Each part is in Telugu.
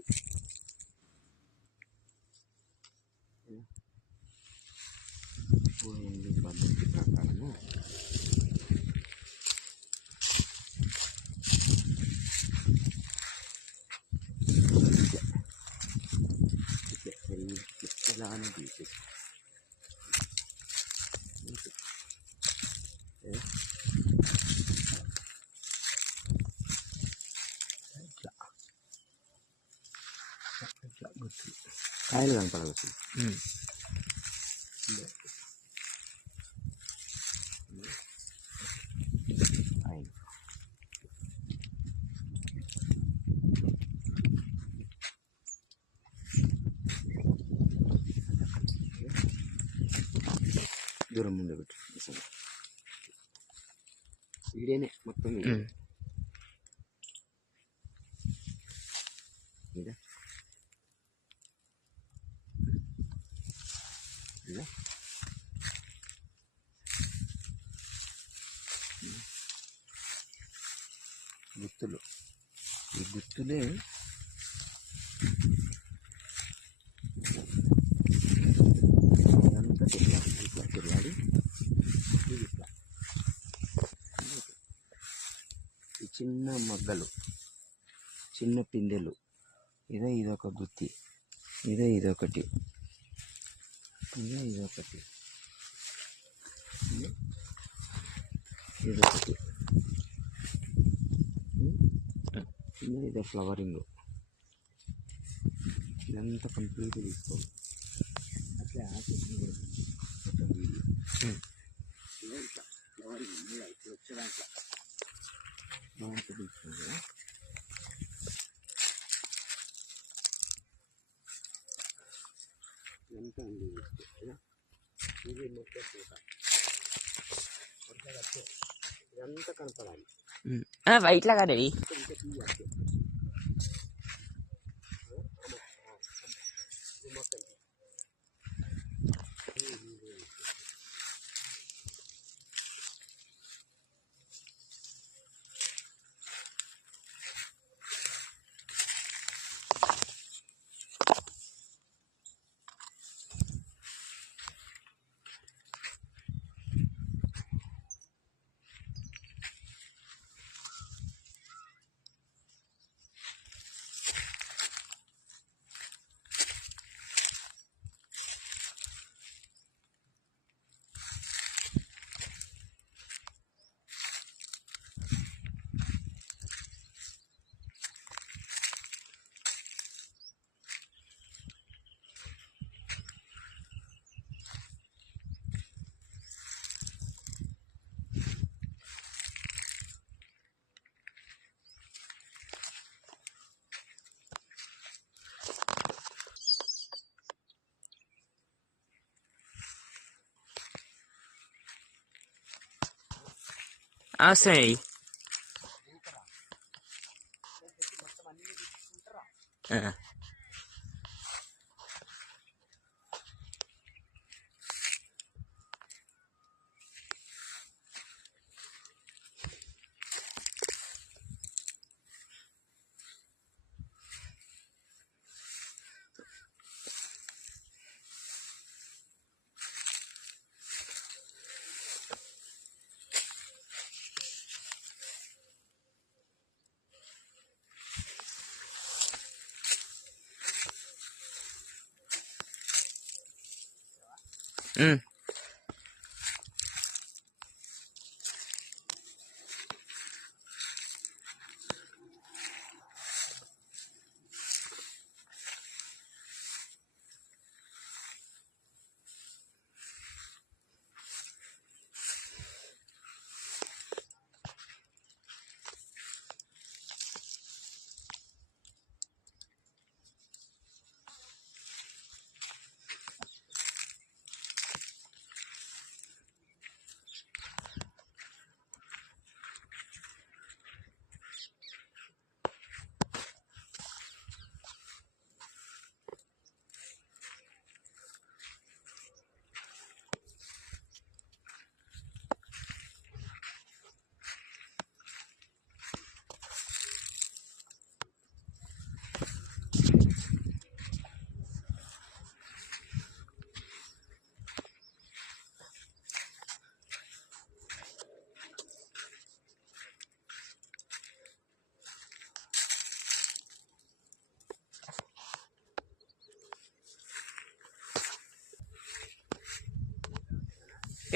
గుత్తి. పూర్వం పద్ధతి ప్రకారము ఇలానే తీసేసి ఇట్లా గుర్తు కాయలు కనపడాలి. దూరం ముందు పెట్టు వీడేనే మొత్తం మీద గుత్తులు. ఈ గుత్తులే అంతా ఇట్లా తిరగాలి. ఇట్లా ఈ చిన్న మగ్గలు, చిన్న పిందెలు, ఇదొక గుత్తి, ఇదొకటి, ఇదొకటి, ఇదో ఫ్లవరింగ్. ఇదంతా కంప్లీట్ తీసుకోవాలి. అట్లా ఆకేసి మొత్తం వీడియో ఇట్లా ఫ్లవరింగ్ ఇప్పుడు వచ్చేదాంట్లో దాంట్లో తీసుకోండి కదా. ఇదంతా అండి ఇది మొత్తం పూట ఇదంతా కనపడాలి. వైట్ లాగా రెడీ. వస్తాయి.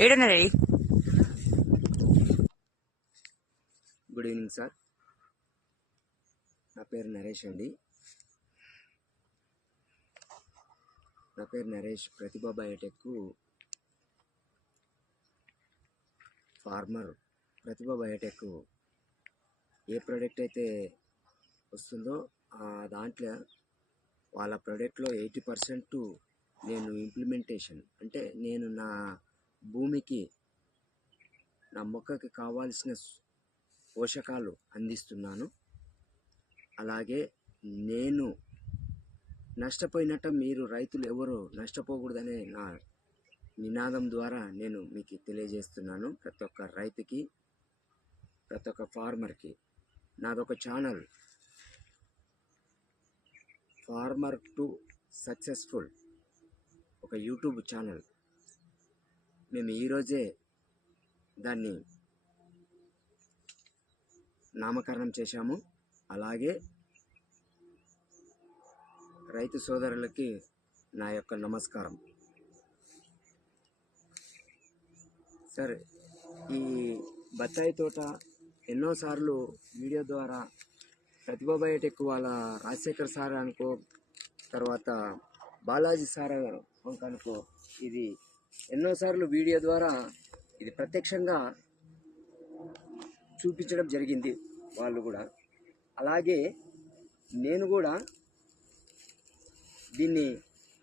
ఏడున్నా డాడీ? Good evening sir. నా పేరు నరేష్ అండి. నా పేరు నరేష్. ప్రతిభా బయోటెక్ ఫార్మర్. ప్రతిభా బయోటెక్ ఏ ప్రోడక్ట్ అయితే వస్తుందో దాంట్లో వాళ్ళ ప్రోడక్ట్లో 80% నేను ఇంప్లిమెంటేషన్, అంటే నేను నా భూమికి, నా మొక్కకి కావాల్సిన పోషకాలు అందిస్తున్నాను. అలాగే నేను నష్టపోయినట్టు మీరు రైతులు ఎవరు నష్టపోకూడదనే నా నినాదం ద్వారా నేను మీకు తెలియజేస్తున్నాను. ప్రతి ఒక్క రైతుకి, ప్రతి ఒక్క ఫార్మర్కి. నాదొక ఛానల్, ఫార్మర్ టు సక్సెస్ఫుల్, ఒక యూట్యూబ్ ఛానల్. మేము ఈరోజే దాన్ని నామకరణం చేశాము. అలాగే రైతు సోదరులకి నా యొక్క నమస్కారం. సార్, ఈ బత్తాయి తోట ఎన్నోసార్లు వీడియో ద్వారా ప్రతిభా బయోటెక్ వాళ్ళ రాజశేఖర్ సార్ అనుకో, తర్వాత బాలాజీ సార్ అనుకో, ఇది ఎన్నోసార్లు వీడియో ద్వారా ఇది ప్రత్యక్షంగా చూపించడం జరిగింది వాళ్ళు కూడా. అలాగే నేను కూడా దీన్ని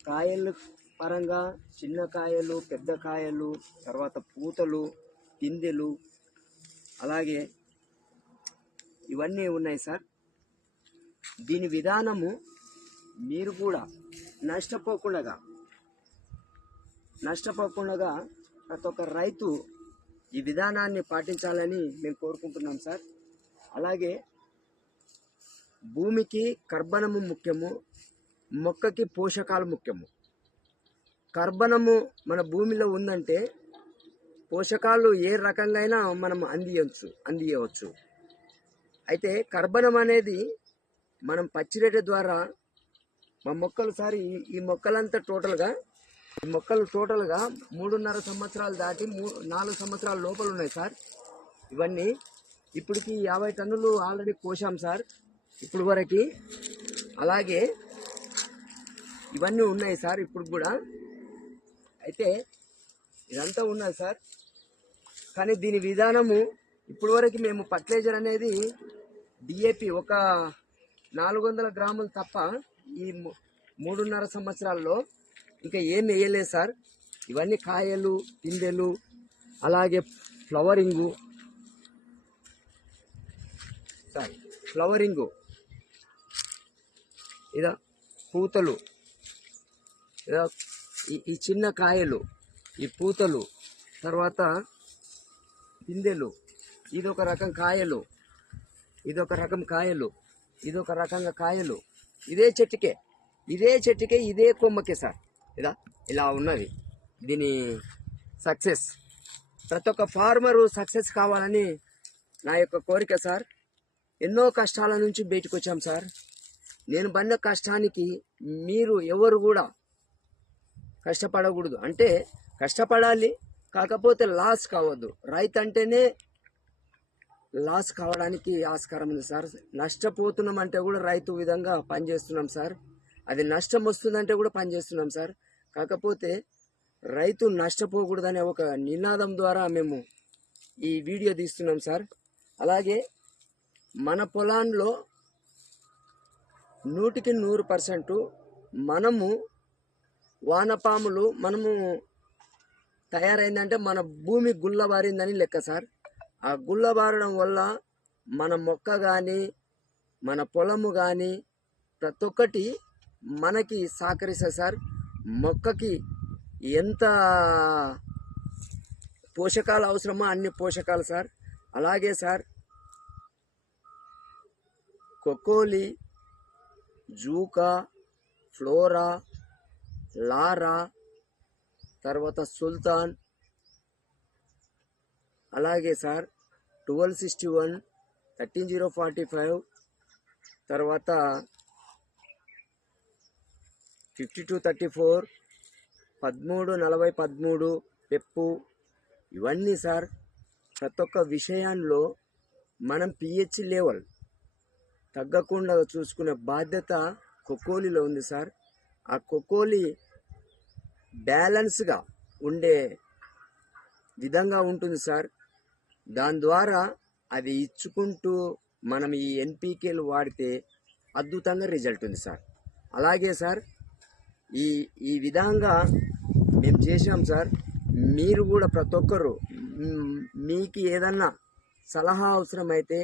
కాయలు పరంగా, చిన్న కాయలు, పెద్ద కాయలు, తర్వాత పూతలు, పిందెలు, అలాగే ఇవన్నీ ఉన్నాయి సార్. దీని విధానము మీరు కూడా నష్టపోకుండా ప్రతి ఒక్క రైతు ఈ విధానాన్ని పాటించాలని మేము కోరుకుంటున్నాం సార్. అలాగే భూమికి కర్బనము ముఖ్యము, మొక్కకి పోషకాలు ముఖ్యము. కర్బనము మన భూమిలో ఉందంటే పోషకాలు ఏ రకంగా అయినా మనం అందియవచ్చు. అయితే కర్బనం అనేది మనం పచ్చిరొట్ట ద్వారా మా మొక్కలు సార్, ఈ మొక్కలంతా టోటల్గా 3.5 సంవత్సరాలు దాటి 4 సంవత్సరాల లోపల ఉన్నాయి సార్. ఇవన్నీ ఇప్పటికి 50 టన్నులు ఆల్రెడీ కోసాం సార్ ఇప్పుడు వరకు. అలాగే ఇవన్నీ ఉన్నాయి సార్ ఇప్పుడు కూడా. అయితే ఇదంతా ఉన్నది సార్. కానీ దీని విధానము ఇప్పుడు వరకు మేము ఫర్టిలైజర్ అనేది డిఏపి ఒక 400 గ్రాములు తప్ప ఈ 3.5 సంవత్సరాల్లో ఇంకా ఏం వేయలేదు సార్. ఇవన్నీ కాయలు, పిందెలు, అలాగే ఫ్లవరింగు సార్, ఇదా పూతలు, ఇదా ఈ చిన్న కాయలు, ఈ పూతలు, తర్వాత పిందెలు, ఇదొక రకం కాయలు, ఇదొక రకంగా కాయలు. ఇదే చెట్టుకే ఇదే కొమ్మకే సార్. ఇలా ఉన్నది దీని సక్సెస్. ప్రతి ఒక్క ఫార్మరు సక్సెస్ కావాలని నా యొక్క కోరిక సార్. ఎన్నో కష్టాల నుంచి బయటకు వచ్చాం సార్. నేను పడిన కష్టానికి మీరు ఎవరు కూడా కష్టపడకూడదు. అంటే కష్టపడాలి, కాకపోతే లాస్ కావద్దు. రైతు అంటేనే లాస్ కావడానికి ఆస్కారం ఉంది సార్. నష్టపోతున్నాం అంటే కూడా రైతు విధంగా పనిచేస్తున్నాం సార్. అది నష్టం వస్తుందంటే కూడా పనిచేస్తున్నాం సార్. కాకపోతే రైతు నష్టపోకూడదనే ఒక నినాదం ద్వారా మేము ఈ వీడియో తీస్తున్నాం సార్. అలాగే మన పొలాల్లో 100% మనము వానపాములు తయారైందంటే మన భూమి గుల్లబారిందని లెక్క సార్. ఆ గుల్లబారడం వల్ల మన మొక్క కానీ, మన పొలము కానీ ప్రతి ఒక్కటి మనకి సహకరిస్తుంది సార్. మొక్కకి ఎంత పోషకాలు అవసరమో అన్ని పోషకాలు సార్. అలాగే సార్, కొకోలి, జూకా, ఫ్లోరా, లారా, తర్వాత సుల్తాన్, అలాగే సార్ 1261, 13045, తర్వాత 5234, 134013 పెప్పు, ఇవన్నీ సార్ ప్రతి ఒక్క విషయంలో మనం పిహెచ్ లెవెల్ తగ్గకుండా చూసుకునే బాధ్యత కొక్కోలిలో ఉంది సార్. ఆ కొక్కోలి బ్యాలెన్స్గా ఉండే విధంగా ఉంటుంది సార్. దాని ద్వారా అది ఇచ్చుకుంటూ మనం ఈ ఎన్పికేలు వాడితే అద్భుతంగా రిజల్ట్ ఉంది సార్. అలాగే సార్ ఈ ఈ విధంగా మేము చేసాం సార్. మీరు కూడా ప్రతి ఒక్కరు మీకు ఏదన్నా సలహా అవసరమైతే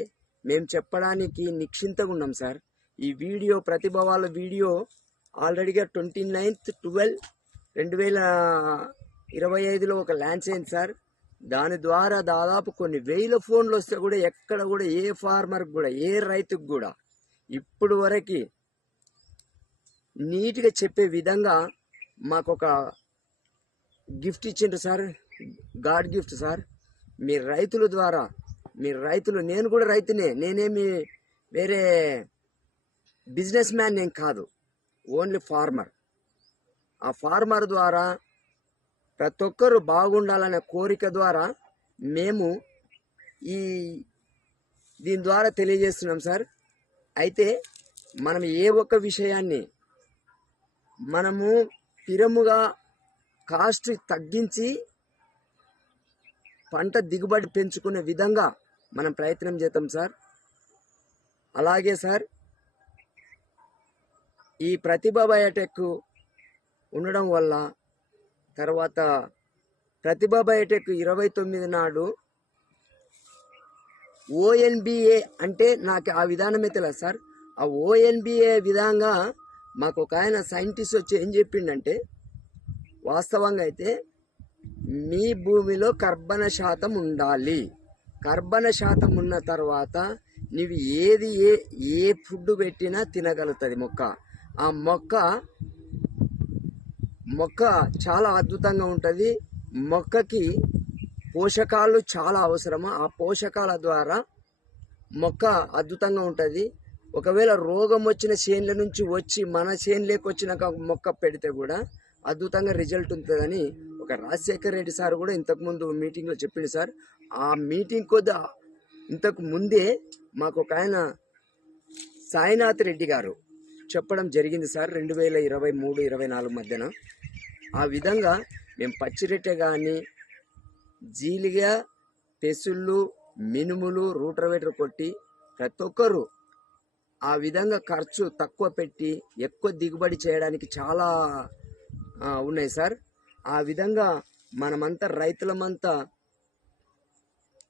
మేము చెప్పడానికి నిశ్చింతగా ఉన్నాం సార్. ఈ వీడియో ప్రతిభ వాళ్ళ వీడియో ఆల్రెడీగా 29/12/2025లో ఒక లాంచ్ అయింది సార్. దాని ద్వారా దాదాపు కొన్ని వేల ఫోన్లు వస్తే కూడా ఎక్కడ కూడా ఏ ఫార్మర్కి కూడా ఏ రైతుకు కూడా ఇప్పుడు వరకు నీట్గా చెప్పే విధంగా మాకు ఒక గిఫ్ట్ ఇచ్చిండ్రు సార్. God gift sir. మీ రైతుల ద్వారా మీరు రైతులు, నేను కూడా రైతునే, నేనేమి వేరే బిజినెస్ మ్యాన్ నేను కాదు, ఓన్లీ ఫార్మర్. ఆ ఫార్మర్ ద్వారా ప్రతి ఒక్కరు బాగుండాలనే కోరిక ద్వారా మేము దీని ద్వారా తెలియజేస్తున్నాం సార్. అయితే మనం ఏ ఒక్క విషయాన్ని మనము స్థిరముగా కాస్ట్ తగ్గించి పంట దిగుబడి పెంచుకునే విధంగా మనం ప్రయత్నం చేద్దాం సార్. అలాగే సార్ ఈ ప్రతిభ బయోటెక్ ఉండడం వల్ల తర్వాత ప్రతిభ బయోటెక్ 29 నాడు ఓఎన్బిఏ అంటే నాకు ఆ విధానమే తెలియదు సార్. ఆ ఓఎన్బిఏ విధంగా మాకు ఒక ఆయన సైంటిస్ట్ వచ్చి ఏం చెప్పిండంటే, వాస్తవంగా అయితే మీ భూమిలో కర్బన శాతం ఉండాలి. కర్బన శాతం ఉన్న తర్వాత నీవు ఏది ఏ ఫుడ్ పెట్టినా తినగలుగుతుంది మొక్క. ఆ మొక్క చాలా అద్భుతంగా ఉంటుంది. మొక్కకి పోషకాలు చాలా అవసరము. ఆ పోషకాల ద్వారా మొక్క అద్భుతంగా ఉంటుంది. ఒకవేళ రోగం వచ్చిన చేనుల నుంచి వచ్చి మన చేనులోకి వచ్చినాక మొక్క పెడితే కూడా అద్భుతంగా రిజల్ట్ ఉంటుందని ఒక రాజశేఖర్ రెడ్డి సార్ కూడా ఇంతకుముందు మీటింగ్లో చెప్పిండు సార్. ఆ మీటింగ్ ఇంతకు ముందే మాకు ఒక ఆయన సాయినాథ్ రెడ్డి గారు చెప్పడం జరిగింది సార్ 2023-24 మధ్యన. ఆ విధంగా మేము పచ్చిరెట్టె కానీ జీలిగా పెసుళ్ళు మినుములు రూటర్వేటర్ కొట్టి ప్రతి ఒక్కరు ఆ విధంగా ఖర్చు తక్కువ పెట్టి ఎక్కువ దిగుబడి చేయడానికి చాలా ఉన్నాయి సార్. ఆ విధంగా మనమంతా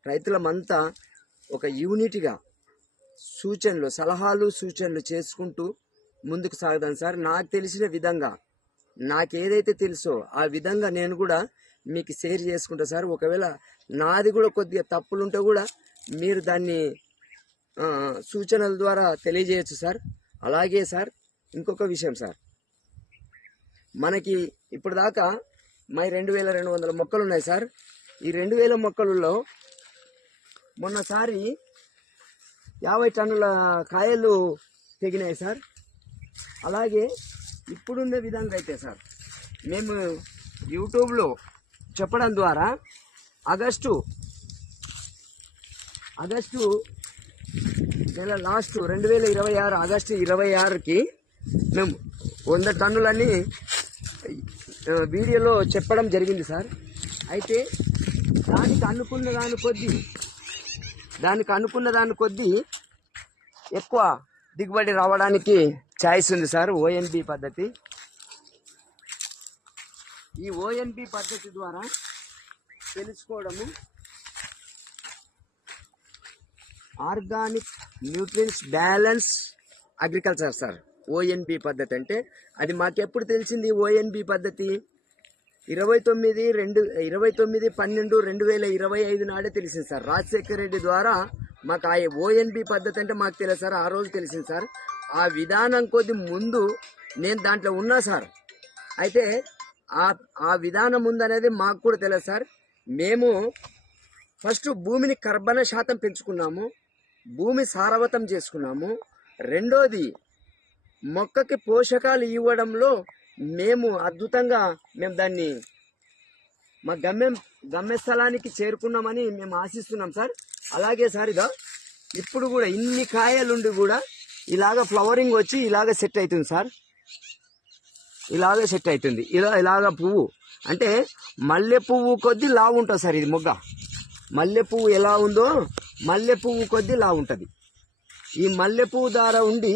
రైతులమంతా ఒక యూనిట్గా సలహాలు సూచనలు చేసుకుంటూ ముందుకు సాగుదాం సార్. నాకు తెలిసిన విధంగా నాకేదైతే తెలుసో ఆ విధంగా నేను కూడా మీకు షేర్ చేసుకుంటా సార్. ఒకవేళ నాది కూడా కొద్దిగా తప్పులుంటే కూడా మీరు దాన్ని సూచనల ద్వారా తెలియజేయచ్చు సార్. అలాగే సార్ ఇంకొక విషయం సార్, మనకి ఇప్పుడు దాకా 2200 మొక్కలు ఉన్నాయి సార్. ఈ 2000 మొక్కలలో మొన్నసారి 50 టన్నుల కాయలు తెగినాయి సార్. అలాగే ఇప్పుడుండే విధంగా అయితే సార్ మేము యూట్యూబ్లో చెప్పడం ద్వారా ఆగస్టు నెల లాస్ట్ 2026 ఆగస్టు 26కి మేము 100 టన్నులని వీడియోలో చెప్పడం జరిగింది సార్. అయితే దానికి అనుకున్న దాని కొద్దీ ఎక్కువ దిగుబడి రావడానికి ఛాయిస్ ఉంది సార్. ఓఎన్బి పద్ధతి, ఈ ఓఎన్బి పద్ధతి ద్వారా తెలుసుకోవడము organic nutrients balance agriculture sir. ONB పద్ధతి అంటే అది మాకెప్పుడు తెలిసింది. ఓఎన్బి పద్ధతి 29/12/2025 నాడే తెలిసింది సార్. రాజశేఖర్ రెడ్డి ద్వారా మాకు ఆ ఓఎన్బి పద్ధతి అంటే మాకు తెలియదు సార్. ఆ రోజు తెలిసింది సార్. ఆ విధానం కొద్ది ముందు నేను దాంట్లో ఉన్నా సార్. అయితే ఆ విధానం ఉందనేది మాకు కూడా తెలియదు సార్. మేము ఫస్ట్ భూమిని కర్బన శాతం పెంచుకున్నాము, భూమి సారవతం చేసుకున్నాము. రెండోది మొక్కకి పోషకాలు ఇవ్వడంలో మేము అద్భుతంగా దాన్ని మా గమ్యస్థలానికి చేరుకున్నామని మేము ఆశిస్తున్నాం సార్. అలాగే సార్ ఇదో ఇప్పుడు కూడా ఇన్ని కాయలుండి కూడా ఇలాగ ఫ్లవరింగ్ వచ్చి ఇలాగ సెట్ అవుతుంది సార్. ఇలాగ సెట్ అవుతుంది. ఇలాగ పువ్వు అంటే మల్లె పువ్వు కొద్దీ లావు ఉంటుంది సార్. ఇది మొగ్గ మల్లె పువ్వు ఎలా ఉందో మల్లె పువ్వు కొద్దీ లావు ఉంటుంది. ఈ మల్లె పువ్వు ద్వారా ఉండి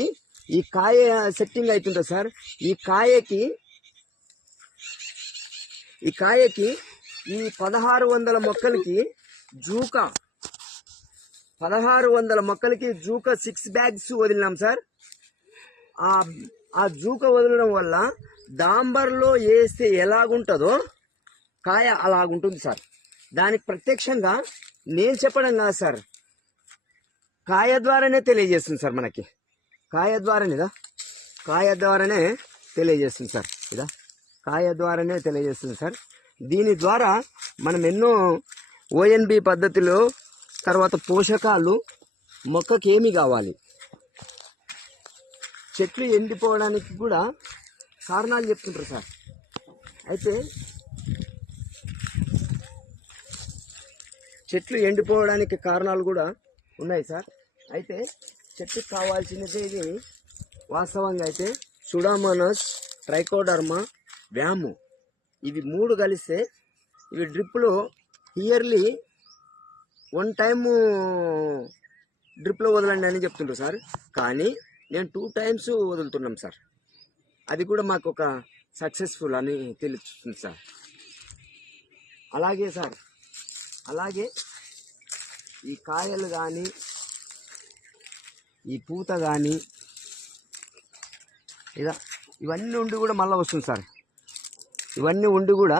ఈ కాయ సెట్టింగ్ అవుతుంటుంది సార్. ఈ కాయకి ఈ 1600 మొక్కలకి జూకా 1600 మొక్కలకి జూకా 6 బ్యాగ్స్ వదిలినాం సార్. ఆ జూక వదలడం వల్ల డాంబర్లో వేస్తే ఎలాగుంటుందో కాయ అలాగుంటుంది సార్. దానికి ప్రత్యక్షంగా నేను చెప్పడం కాదు సార్, కాయ ద్వారానే తెలియజేస్తుంది సార్. మనకి కాయ ద్వారానే తెలియజేస్తుంది సార్. కాయ ద్వారానే తెలియజేస్తుంది సార్. దీని ద్వారా మనం ఎన్నో ONB పద్ధతిలో తర్వాత పోషకాలు మొక్కకి ఏమి కావాలి, చెట్లు ఎండిపోవడానికి కూడా కారణాలు చెప్తుంటారు సార్. అయితే చెట్లు ఎండిపోవడానికి కారణాలు కూడా ఉన్నాయి సార్. అయితే చెట్టుకు కావాల్సినది ఇది వాస్తవంగా అయితే సుడామోనాస్, ట్రైకోడర్మా, వ్యాము ఇవి 3 కలిస్తే ఇవి డ్రిప్లో ఇయర్లీ 1 టైము డ్రిప్లో వదలండి అని చెప్తుంటారు సార్. కానీ నేను 2 టైమ్స్ వదులుతున్నాం సార్. అది కూడా మాకు ఒక సక్సెస్ఫుల్ అని తెలుస్తుంది సార్. అలాగే సార్, అలాగే ఈ కాయలు కానీ ఈ పూత కానీ ఇవన్నీ ఉండి కూడా మళ్ళీ వస్తుంది సార్. ఇవన్నీ ఉండి కూడా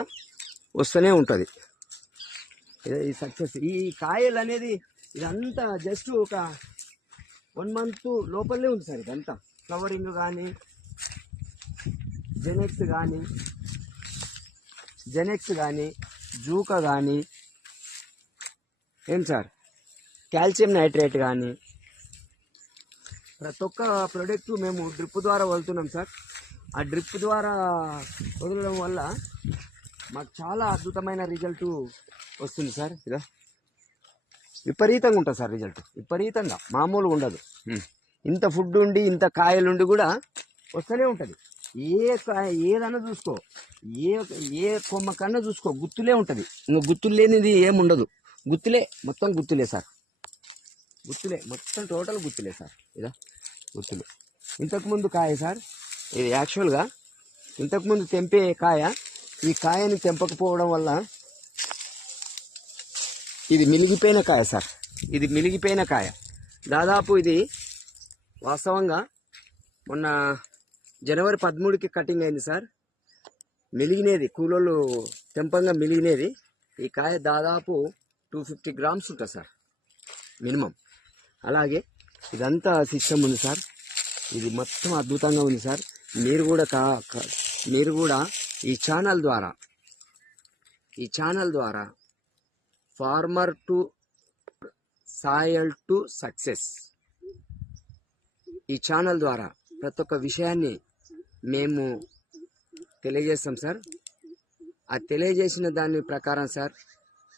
వస్తూనే ఉంటుంది. ఈ సక్సెస్ ఈ కాయలు అనేది ఇదంతా జస్ట్ ఒక 1 మంత్ లోపలనే ఉంది సార్. ఇదంతా ఫ్లవరింగ్ కానీ జెనెక్స్ కానీ జూక కానీ ఏం సార్ కాల్షియం నైట్రేట్ కానీ ప్రతి ఒక్క ప్రోడక్ట్ మేము డ్రిప్ ద్వారా వదులుతున్నాం సార్. ఆ డ్రిప్ ద్వారా వదలడం వల్ల మాకు చాలా అద్భుతమైన రిజల్ట్ వస్తుంది సార్. విపరీతంగా ఉంటుంది సార్ రిజల్ట్, విపరీతంగా మామూలుగా ఉండదు. ఇంత ఫుడ్ ఉండి ఇంత కాయలుండి కూడా వస్తూనే ఉంటుంది. ఏదన్నా చూసుకో, ఏ కొమ్మ కన్నా చూసుకో గుత్తులే ఉంటుంది. ఇంకా గుత్తులు లేనిది ఏముండదు. మొత్తం గుత్తులే సార్. మొత్తం టోటల్ గుత్తులే సార్. గుత్తులు. ఇంతకుముందు కాయ సార్, ఇది యాక్చువల్గా ఇంతకుముందు తెంపే కాయ. ఈ కాయని తెంపకపోవడం వల్ల ఇది మిలిగిపోయిన కాయ సార్. ఇది మిలిగిపోయిన కాయ. దాదాపు ఇది వాస్తవంగా మొన్న జనవరి 13కి కటింగ్ అయింది సార్. మిలిగినేది కూలోళ్ళు తెంపంగా మిలిగినేది ఈ కాయ దాదాపు 250 గ్రామ్స్ ఉంటుంది సార్ మినిమం. అలాగే ఇదంతా సిస్టమ్ ఉంది సార్. ఇది మొత్తం అద్భుతంగా ఉంది సార్. మీరు కూడా ఈ ఛానల్ ద్వారా farmer to soil to success ఈ ఛానల్ ద్వారా ప్రతి ఒక్క విషయాన్ని మేము తెలియజేస్తాం సార్. ఆ తెలియజేసిన దాని ప్రకారం సార్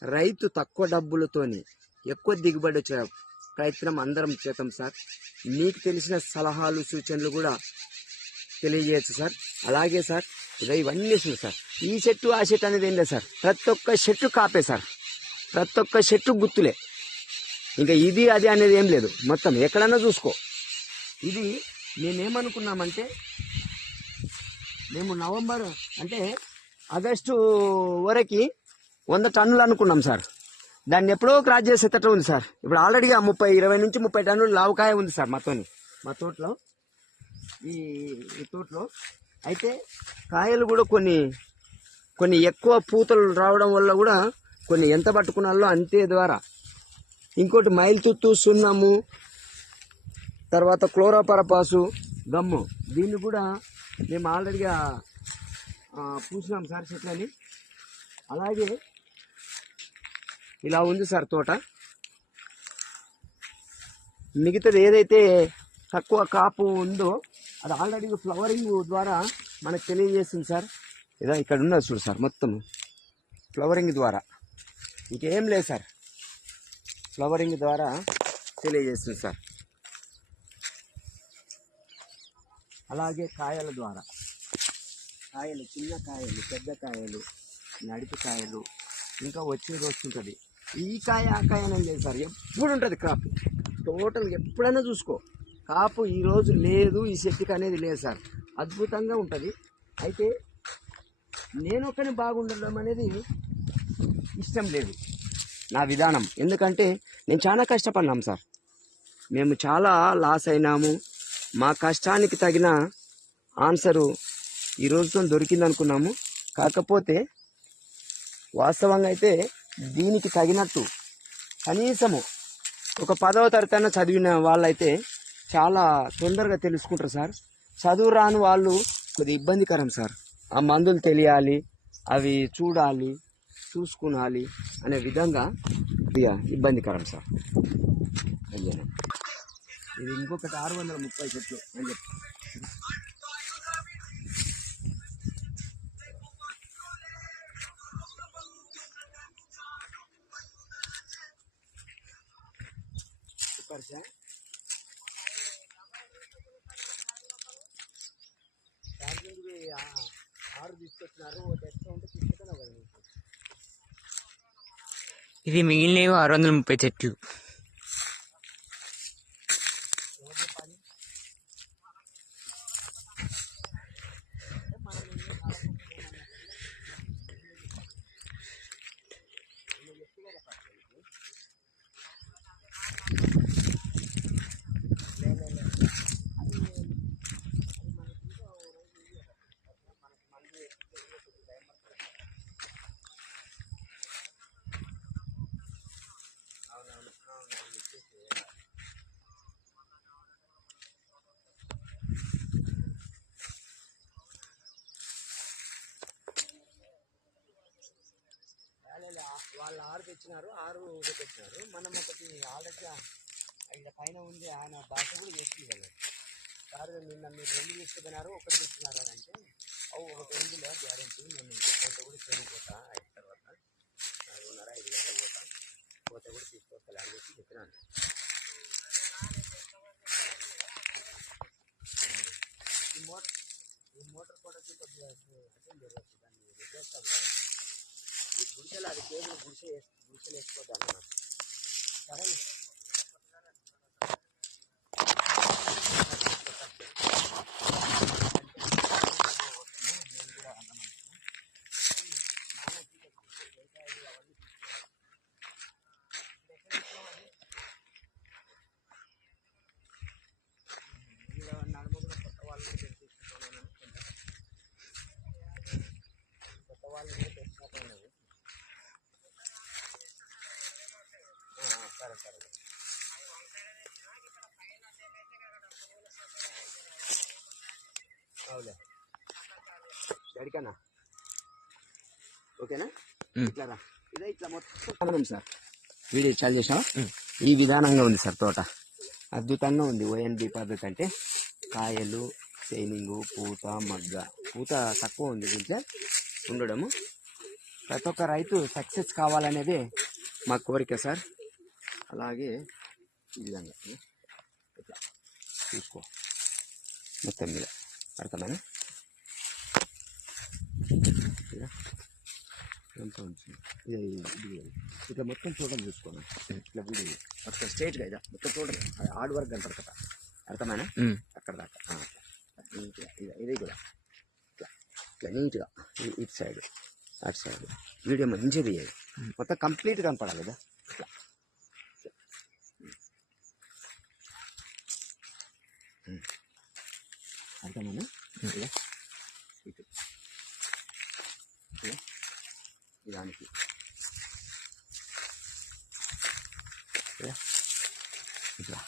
రైతు తక్కువ డబ్బులతోని ఎక్కువ దిగుబడి వచ్చే ప్రయత్నం అందరం చేద్దాం సార్. మీకు తెలిసిన సలహాలు సూచనలు కూడా తెలియజేయచ్చు సార్. అలాగే సార్ ఇవన్నీ సార్ ఈ చెట్టు ఆ చెట్టు అనేది ఏం లేదు సార్. ప్రతి ఒక్క చెట్టు కాపే సార్. ప్రతి ఒక్క చెట్టు గుర్తులే. ఇంకా ఇది అది అనేది ఏం లేదు. మొత్తం ఎక్కడన్నా చూసుకో. ఇది మేమేమనుకున్నామంటే మేము నవంబర్ అంటే ఆగస్టు వరకు 100 టన్నులు అనుకున్నాం సార్. దాన్ని ఎప్పుడో క్రాస్ చేసేటట్టు ఉంది సార్. ఇప్పుడు ఆల్రెడీగా 20 నుంచి 30 టన్నులు లావుకాయ ఉంది సార్ మా తోటలో. ఈ తోటలో అయితే కాయలు కూడా కొన్ని ఎక్కువ పూతలు రావడం వల్ల కూడా కొన్ని ఎంత పట్టుకున్నాలో అంతే ద్వారా ఇంకోటి మైల్తుత్తు, సున్నము, తర్వాత క్లోరోపరపాసు, గమ్ము దీన్ని కూడా మేము ఆల్రెడీగా పూసినాం సార్ చెట్లని. అలాగే ఇలా ఉంది సార్ తోట. మిగతాది ఏదైతే తక్కువ కాపు ఉందో అది ఆల్రెడీ ఫ్లవరింగ్ ద్వారా మనకు తెలియజేస్తుంది సార్. ఇక్కడ ఉన్నది చూడు సార్ మొత్తం ఫ్లవరింగ్ ద్వారా ఇంకేం లేదు సార్, ఫ్లవరింగ్ ద్వారా తెలియజేస్తుంది సార్. అలాగే కాయల ద్వారా, కాయలు చిన్న కాయలు, పెద్ద కాయలు, నడిపి కాయలు, ఇంకా వచ్చేది వస్తుంటుంది. ఈ కాయ ఆ కాయ అనేది లేదు సార్, ఎప్పుడు ఉంటుంది క్రాప్. టోటల్గా ఎప్పుడైనా చూసుకో, కాపు ఈరోజు లేదు ఈ చెట్టుకి అనేది లేదు సార్, అద్భుతంగా ఉంటుంది. అయితే నేను ఒక్కని బాగుండడం అనేది ఇష్టం లేదు నా విధానం. ఎందుకంటే నేను చాలా కష్టపడినాం సార్, మేము చాలా లాస్ అయినాము. మా కష్టానికి తగిన ఆన్సరు ఈ రోజుతో దొరికింది అనుకున్నాము. కాకపోతే వాస్తవంగా అయితే దీనికి తగినట్టు కనీసము ఒక 10వ తరగతి చదివిన వాళ్ళైతే చాలా తొందరగా తెలుసుకుంటారు సార్. చదువు రాని వాళ్ళు కొద్దిగా ఇబ్బందికరం సార్. ఆ మందులు తెలియాలి, అవి చూడాలి, చూసుకునాలి అనే విధంగా కొద్దిగా ఇబ్బందికరం సార్. అయ్యాను ఇది ఇంకొకటి 630 చెట్లు అని చెప్పి సార్. ఛార్జింగ్ 6 తీసుకొచ్చినారు, ఎక్స్ట్రా ఉంటే తీసుకుంటాను కదా. ఇది మిగిలినవి 630 చెట్లు. వాళ్ళు 6 తెచ్చినారు, 6 తెచ్చినారు. మనం ఒకటి ఆల్రెడీ ఇక్కడ పైన ఉంది, ఆయన భాష కూడా చేస్తుంది సార్. నిన్న మీరు 2 తీసుకున్నారు, 1 తెచ్చినారు అని అంటే అవు ఒకటి ఉందిలే గ్యారెంటీ, నేను పోతే కూడా చేయకపోతా అయిన తర్వాత 4:30-5 గంటలకు పోతాను, పోతే కూడా తీసుకొస్తా అని చెప్పి చెప్పినాను. ఈ మోటార్ కూడా కొద్దిగా అర్థం జరగచ్చు, దాన్ని చేస్తాం. ఈ గుడిసెలు అది కేబుల్ గుడిసెలు వేసుకోవద్దాను సరే. కొత్త వాళ్ళు కూడా తెచ్చినట్టు సరే సరే అవులే గడికన్నా ఓకేనా. ఇట్లా రా, ఇదే ఇట్లా మొత్తం సార్. వీడియో చాలు చేసావా? ఈ విధానంగా ఉంది సార్ తోట, అద్భుతంగా ఉంది. ONB పద్ధతి అంటే కాయలు, షైనింగు, పూత, మగ్గ. పూత తక్కువ ఉంది దీంట్లో ఉండడము. ప్రతి ఒక్క రైతు సక్సెస్ కావాలనేదే మా కోరిక సార్. అలాగే ఈ విధంగా ఇట్లా చూసుకో మొత్తం మీద అర్థమైనా. ఇట్లా మొత్తం చూడడం చూసుకోండి. ఇట్లా వీడియో మొత్తం స్ట్రైట్గా ఇదా మొత్తం చూడండి, హార్డ్ వర్క్ అంటారు కదా, అర్థమైనా. అక్కడ దాకా నీట్గా ఇది కూడా ఇట్లా ఇట్లా నీట్గా ఇటు సైడ్ అటు సైడ్ వీడియో మంచిగా తీయాలి, మొత్తం కంప్లీట్గా కనపడాలి కదా. ఇట్లా అర్థమైనా. ఇటు దానికి ఇట్లా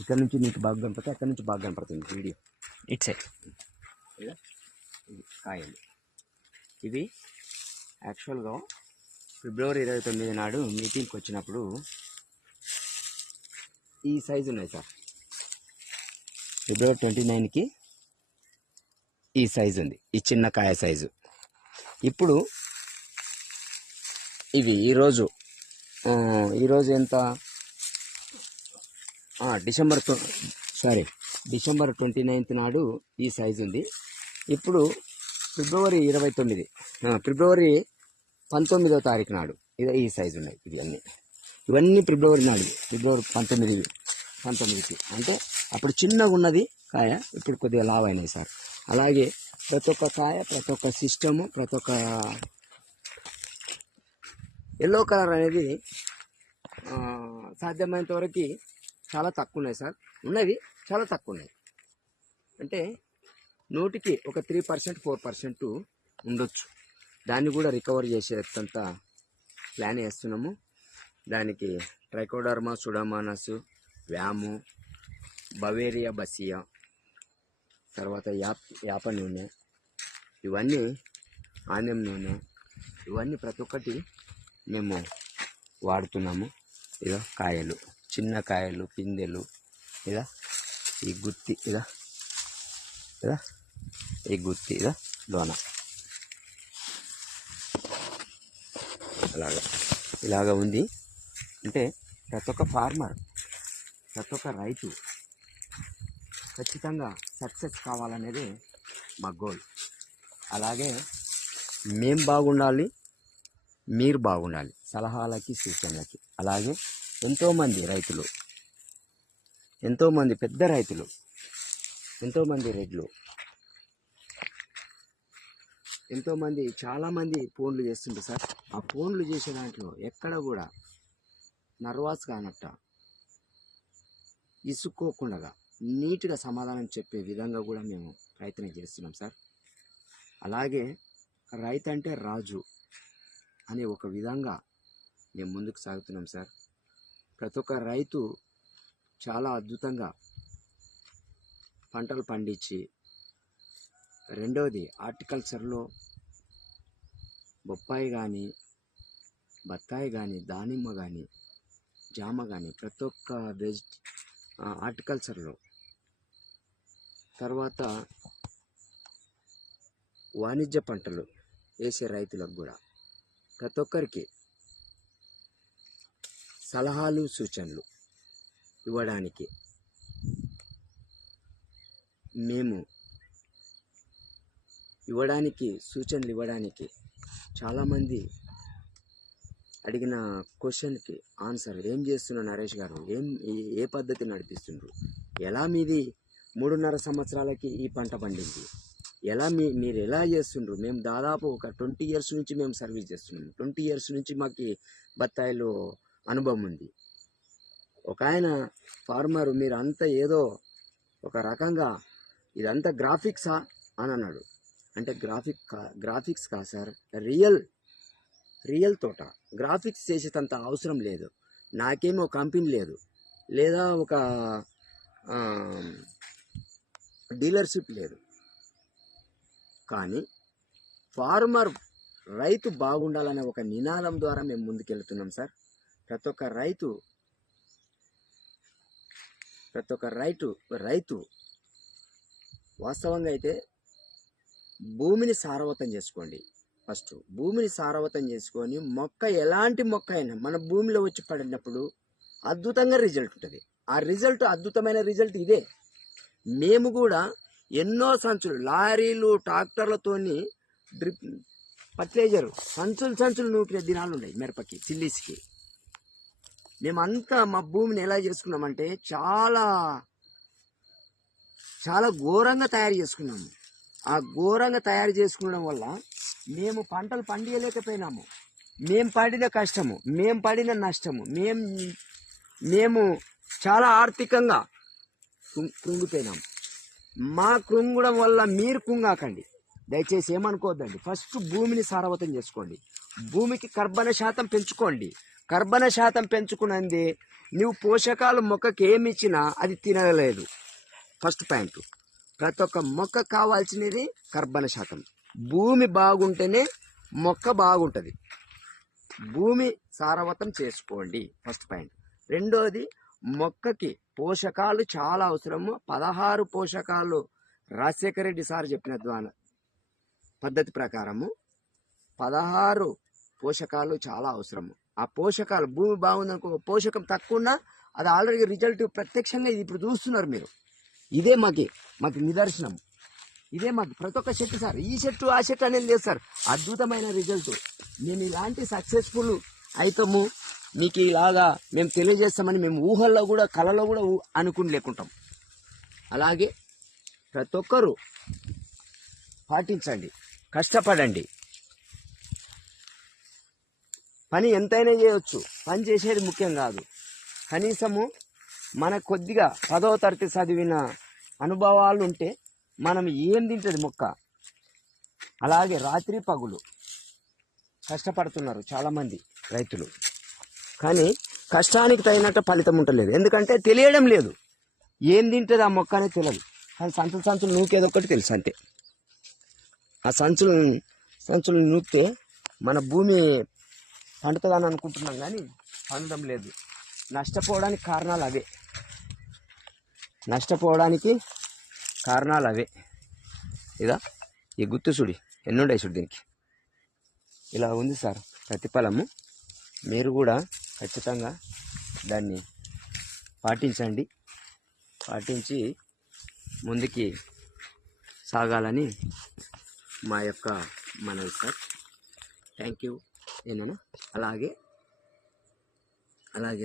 ఇక్కడ నుంచి నీకు బాగా కనపడితే అక్కడ నుంచి బాగా కనపడుతుంది వీడియో. ఇట్ సైడ్ ఇది కాయలు. ఇవి యాక్చువల్గా ఫిబ్రవరి 29 నాడు మీటింగ్కి వచ్చినప్పుడు ఈ సైజు ఉన్నాయి సార్. ఫిబ్రవరి 29కి ఈ సైజు ఉంది, ఈ చిన్న కాయ సైజు. ఇప్పుడు ఇవి ఈరోజు ఎంత డిసెంబర్ 29th నాడు ఈ సైజు ఉంది. ఇప్పుడు ఫిబ్రవరి 29వ తారీఖు నాడు ఈ సైజు ఉన్నాయి. ఇవన్నీ ఫిబ్రవరి 19కి అంటే అప్పుడు చిన్నగా ఉన్నది కాయ, ఇప్పుడు కొద్దిగా లావు అయినాయి సార్. అలాగే ప్రతి ఒక్క కాయ, ప్రతి ఒక్క సిస్టము, ప్రతి ఒక్క ఎల్లో కలర్ అనేది సాధ్యమైనంత వరకు చాలా తక్కువ ఉన్నాయి సార్. ఉన్నది చాలా తక్కువ ఉన్నాయి, అంటే 100కి ఒక 3% 4% ఉండొచ్చు. దాన్ని కూడా రికవర్ చేసేంత ప్లాన్ చేస్తున్నాము. దానికి ట్రైకోడర్మా సుడోమోనాస్, వ్యాము, బవేరియా బసియా, తర్వాత యాప నూనె, ఇవన్నీ ఆనియం నూనె, ఇవన్నీ ప్రతి ఒక్కటి మేము వాడుతున్నాము. ఇక కాయలు, చిన్న కాయలు, పిందెలు, ఇక ఈ గుత్తి, ఈ గుత్తి లోన ఇలాగా ఉంది. అంటే ప్రతి ఒక్క ఫార్మర్, ప్రతి ఒక్క రైతు ఖచ్చితంగా సక్సెస్ కావాలనేది మా గోల్. అలాగే మేము బాగుండాలి, మీరు బాగుండాలి, సలహాలకి సూచనలకి. అలాగే ఎంతోమంది రైతులు, ఎంతోమంది పెద్ద రైతులు, ఎంతోమంది రెడ్లు, ఎంతోమంది చాలామంది ఫోన్లు చేస్తుంటారు సార్. ఆ ఫోన్లు చేసే దాంట్లో ఎక్కడ కూడా నర్వాస్ కానట్ట, ఇసుక్కోకుండా నీట్గా సమాధానం చెప్పే విధంగా కూడా మేము ప్రయత్నం చేస్తున్నాం సార్. అలాగే రైతు అంటే రాజు అనే ఒక విధంగా మేము ముందుకు సాగుతున్నాం సార్. ప్రతి ఒక్క రైతు చాలా అద్భుతంగా పంటలు పండించి, రెండవది హార్టికల్చర్లో బొప్పాయి కానీ, బత్తాయి కానీ, దానిమ్మ కానీ, జామ కానీ, ప్రతి ఒక్క హార్టికల్చర్లో, తర్వాత వాణిజ్య పంటలు వేసే రైతులకు కూడా ప్రతి ఒక్కరికి సలహాలు సూచనలు ఇవ్వడానికి సూచనలు ఇవ్వడానికి చాలామంది అడిగిన క్వశ్చన్కి ఆన్సర్, ఏం చేస్తున్నారు నరేష్ గారు, ఏ పద్ధతి నడిపిస్తుండ్రు, ఎలా మీది 3.5 సంవత్సరాలకి ఈ పంట పండింది, మీరు ఎలా చేస్తుండ్రు. మేము దాదాపు ఒక 20 years నుంచి మేము సర్వీస్ చేస్తున్నాము. 20 years నుంచి మాకు బత్తాయిలో అనుభవం ఉంది. ఒక ఆయన ఫార్మరు, మీరు అంతా ఏదో ఒక రకంగా ఇదంతా గ్రాఫిక్సా అని అన్నాడు. అంటే గ్రాఫిక్స్ కాదు సార్, రియల్ తోట. గ్రాఫిక్స్ చేసేటంత అవసరం లేదు. నాకేమో కంపెనీ లేదు, లేదా ఒక డీలర్షిప్ లేదు. కానీ ఫార్మర్, రైతు బాగుండాలనే ఒక నినాదం ద్వారా మేము ముందుకెళ్తున్నాం సార్. ప్రతి ఒక్క రైతు వాస్తవంగా అయితే భూమిని సారవంతం చేసుకోండి. ఫస్ట్ భూమిని సారవంతం చేసుకొని, మొక్క ఎలాంటి మొక్క అయినా మన భూమిలో వచ్చి పడినప్పుడు అద్భుతంగా రిజల్ట్ ఉంటుంది. ఆ అద్భుతమైన రిజల్ట్ ఇదే. మేము కూడా ఎన్నో సంచులు, లారీలు, ట్రాక్టర్లతోని డ్రిప్ ఫర్టిలైజర్ సంచులు నూకిన దినాలు ఉన్నాయి. మిరపకి, చిల్లీస్కి మేమంతా మా భూమిని ఎలా చేసుకున్నామంటే చాలా చాలా ఘోరంగా తయారు చేసుకున్నాము. ఆ ఘోరంగా తయారు చేసుకోవడం వల్ల మేము పంటలు పండియలేకపోయినాము. మేము పడిన కష్టము, మేము పడిన నష్టము, మేము చాలా ఆర్థికంగా కృంగిపోయినాము. మా కృంగడం వల్ల మీరు కృంగాకండి, దయచేసి ఏమనుకోవద్దండి. ఫస్ట్ భూమిని సారవంతం చేసుకోండి, భూమికి కర్బన శాతం పెంచుకోండి. కర్బన శాతం పెంచుకున్నది నువ్వు పోషకాలు మొక్కకి ఏమి ఇచ్చినా అది తినలేదు. ఫస్ట్ పాయింట్, ప్రతి ఒక్క మొక్క కావాల్సినది కర్బన శాతం. భూమి బాగుంటేనే మొక్క బాగుంటుంది. భూమి సారవంతం చేసుకోండి, ఫస్ట్ పాయింట్. రెండోది, మొక్కకి పోషకాలు చాలా అవసరము. 16 పోషకాలు రాజశేఖర రెడ్డి సార్ చెప్పిన ద్వారా పద్ధతి ప్రకారము 16 పోషకాలు చాలా అవసరము. ఆ పోషకాలు భూమి బాగుందనుకో, పోషకం తక్కువ ఉన్నా అది ఆల్రెడీ రిజల్ట్ ప్రత్యక్షంగా ఇది ఇప్పుడు చూస్తున్నారు మీరు. ఇదే మాకు నిదర్శనం. ఇదే మాకు ప్రతి ఒక్క చెట్టు సార్, ఈ చెట్టు ఆ చెట్టు అనేది లేదు సార్, అద్భుతమైన రిజల్ట్. మేము ఇలాంటి సక్సెస్ఫుల్ అవుతాము మీకు ఇలాగా మేము తెలియజేస్తామని మేము ఊహల్లో కూడా కళలో కూడా అనుకుని లేకుంటాం. అలాగే ప్రతి ఒక్కరూ పాటించండి, కష్టపడండి. పని ఎంతైనా చేయవచ్చు, పని చేసేది ముఖ్యం కాదు. కనీసము మన కొద్దిగా 10వ తరగతి చదివిన అనుభవాలు ఉంటే మనం ఏం తింటుంది మొక్క. అలాగే రాత్రి పగులు కష్టపడుతున్నారు చాలామంది రైతులు, కానీ కష్టానికి తగినట్టు ఫలితం ఉండలేదు. ఎందుకంటే తెలియడం లేదు, ఏం తింటుంది ఆ మొక్క అనేది తెలియదు. కానీ సంచులు నూకేదొక్కటి తెలుసు అంతే. ఆ సంచులు నూకితే మన భూమి పండుతుందని అనుకుంటున్నాం, కానీ పండడం లేదు. నష్టపోవడానికి కారణాలు అవే. ఇదా ఈ గుత్తు చూడి ఎన్నుండే చూడు, దీనికి ఇలా ఉంది సార్ ప్రతిఫలము. మీరు కూడా ఖచ్చితంగా దాన్ని పాటించి ముందుకి సాగాలని మా యొక్క మనవి సార్. Thank you. ఏనా అలాగే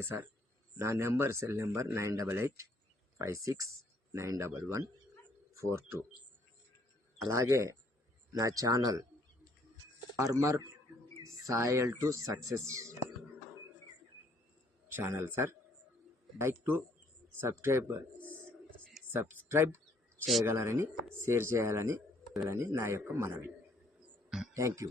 సార్, నా సెల్ నెంబర్ 9885691142. అలాగే నా channel farmer soil to success channel sir. Like to subscribe చేయగలరని, షేర్ చేయాలని నా యొక్క మనవి. Thank you.